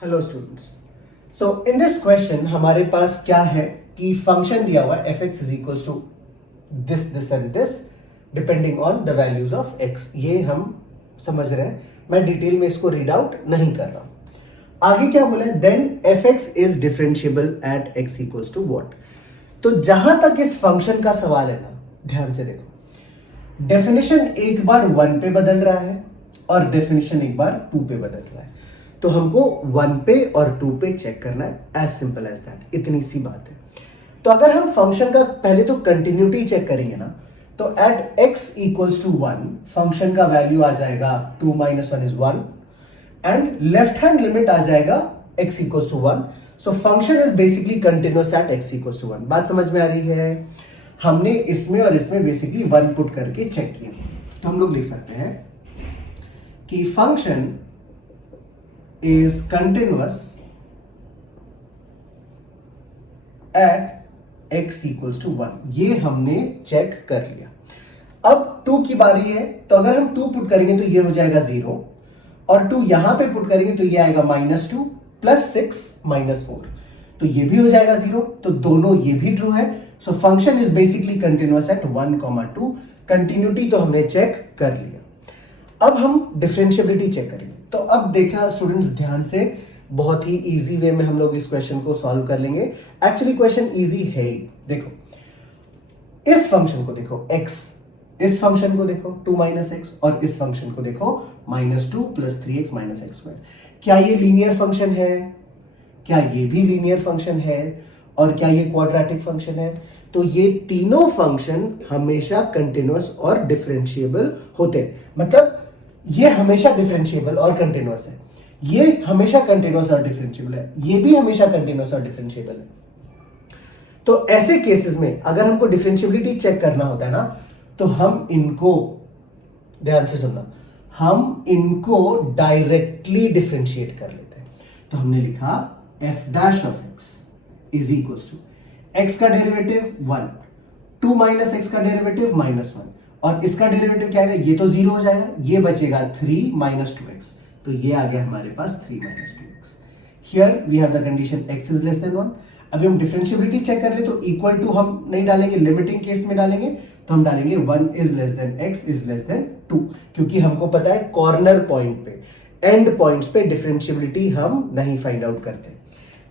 Hello students. So in this question हमारे पास क्या है कि फंक्शन दिया हुआ है f(x) is equals to this and this depending on the values of x। ये हम समझ रहे हैं, मैं डिटेल में इसको रीड आउट नहीं कर रहा हूं। आगे क्या बोला है, then f(x) is differentiable at x equals to what. तो जहां तक इस फंक्शन का सवाल है ना, ध्यान से देखो, डेफिनेशन एक बार 1 पे बदल रहा है और डेफिनेशन एक बार 2 पे बदल रहा है। तो हमको 1 पे और 2 पे चेक करना है, एज सिंपल एज दैट, इतनी सी बात है। तो अगर हम फंक्शन का पहले तो कंटिन्यूटी चेक करेंगे ना, तो at x equals to 1 function का वैल्यू आ जाएगा 2 - 1 is 1 and left hand limit आ जाएगा x equals to 1। So function is basically continuous at x equals to 1। बात समझ में आ रही है? हमने इसमें और इसमें बेसिकली 1 पुट करके चेक किया। तो हम लोग लिख सकते हैं कि function is continuous at x equals to 1। ये हमने चेक कर लिया। अब 2 की बारी है, तो अगर हम 2 पुट करेंगे तो ये हो जाएगा 0 और 2 यहां पे पुट करेंगे तो ये आएगा -2 + 6 - 4, तो ये भी हो जाएगा 0। तो दोनों ये भी ट्रू है। सो function is basically continuous eight 1, 2। Continuity तो हमने चेक कर लिया। अब हम डिफरेंशिएबिलिटी चेक करेंगे। तो अब देखना स्टूडेंट्स ध्यान से, बहुत ही इजी वे में हम लोग इस क्वेश्चन को सॉल्व कर लेंगे। एक्चुअली क्वेश्चन इजी है ही। देखो, इस फंक्शन को देखो x, इस फंक्शन को देखो 2 - x और इस फंक्शन को देखो -2 + 3x - x²। क्या ये लीनियर फंक्शन है? क्या ये भी लीनियर फंक्शन है? और क्या ये क्वाड्रेटिक फंक्शन है? तो ये तीनों फंक्शन हमेशा कंटिन्यूअस और डिफरेंशिएबल होते हैं। मतलब ये हमेशा डिफरेंशिएबल और कंटिन्यूअस है, ये हमेशा कंटिन्यूअस और डिफरेंशिएबल है, ये भी हमेशा कंटिन्यूअस और डिफरेंशिएबल है। तो ऐसे केसेस में अगर हमको डिफरेंशिएबिलिटी चेक करना होता है ना, तो हम इनको, ध्यान से सुनना, हम इनको डायरेक्टली डिफरेंशिएट कर लेते हैं। तो हमने लिखा f' is equals to x का डेरिवेटिव 1, 2 - x का डेरिवेटिव -1 और इसका डेरिवेटिव क्या है? ये तो 0 हो जाएगा, ये बचेगा 3 - 2x। तो ये आ गया हमारे पास 3 - 2x। Here we have the condition x is less than 1। अभी हम डिफरेंशिएबिलिटी चेक कर ले तो इक्वल टू हम नहीं डालेंगे, लिमिटिंग केस में डालेंगे। तो हम डालेंगे 1 is less then x is less then 2, क्योंकि हमको पता है कॉर्नर पॉइंट पे, एंड पॉइंट्स पे डिफरेंशिएबिलिटी हम नहीं फाइंड आउट करते।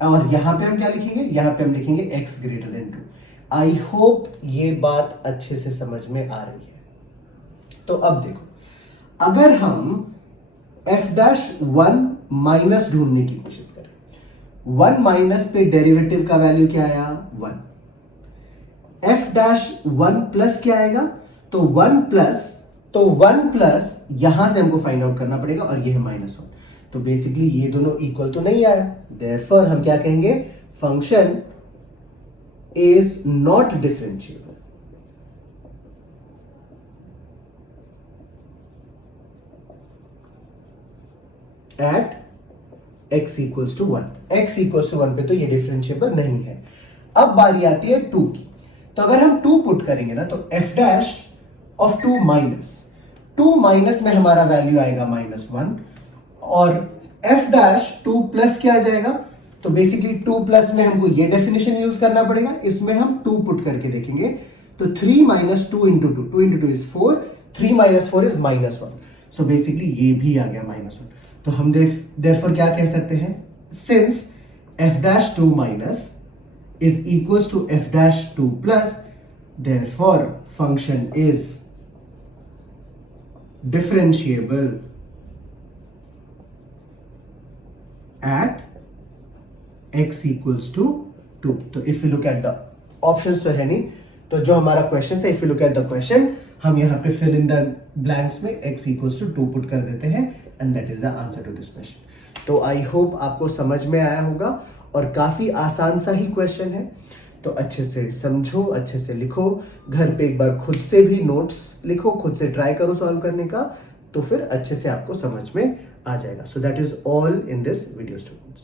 और यहां पे हम क्या लिखेंगे? यहां पे हम लिखेंगे x greater than 2। I hope ये बात अच्छे से समझ में आ रही है। तो अब देखो, अगर हम f'1 - ढूंढने की कोशिश करें, 1 - पे डेरिवेटिव का वैल्यू क्या आया? 1। f'1 + क्या आएगा? तो 1 प्लस यहां से हमको फाइंड आउट करना पड़ेगा और ये है -1। तो बेसिकली ये दोनों इक्वल तो नहीं आया, देयरफॉर हम क्या कहेंगे? Function is not differentiable at x equals to 1। x equals to 1 पे तो ये डिफरेंशिएबल नहीं है। अब बारी आती है 2 की। तो अगर हम 2 पुट करेंगे ना, तो f'(2 - 2 - में हमारा वैल्यू आएगा -1 और f'(2 + क्या आ जाएगा? तो बेसिकली 2 प्लस में हमको ये डेफिनेशन यूज करना पड़ेगा। इसमें हम 2 पुट करके देखेंगे तो 3 - 2 × 2, 2 × 2 इज 4, 3 - 4 इज -1। सो बेसिकली ये भी आ गया -1। तो हम देयरफॉर क्या कह सकते हैं? Since f'(2 - is equals to f'(2 +, therefore function is differentiable at x equals to 2। तो if you look at the options, तो है नहीं, तो जो हमारा क्वेश्चन है, if you look at the question, हम यहां पे फिल इन द ब्लैंक्स में x इक्वल्स टू 2 पुट कर देते हैं and that is the answer to this question. तो आई होप आपको समझ में आया होगा और काफी आसान सा ही क्वेश्चन है। तो अच्छे से समझो, अच्छे से लिखो, घर पे एक बार खुद से भी नोट्स लिखो, खुद से ट्राई करो सॉल्व करने का, तो फिर अच्छे से आपको समझ में आ जाएगा। So that is all in this video students.